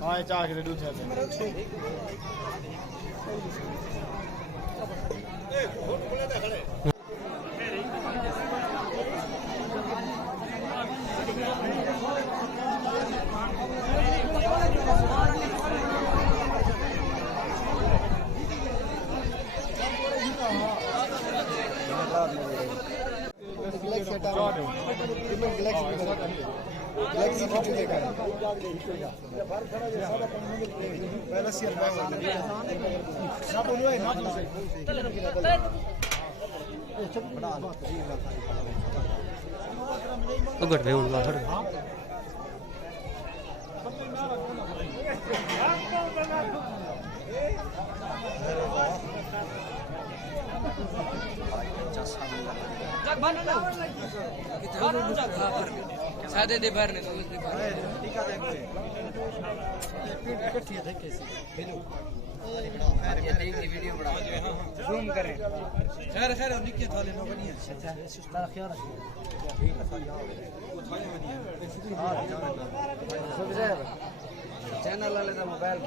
हाँ चाह के दूध है उगड़ पे उड़वा हर सादे दे भर ने टीका देख ले इकट्ठी है कैसे ये देख वीडियो बड़ा जूम करें खैर खैर निके थाले नो बनी अच्छा सुस्ता खैर ठीक है वो थाले बनी है हां चैनल वाले का मोबाइल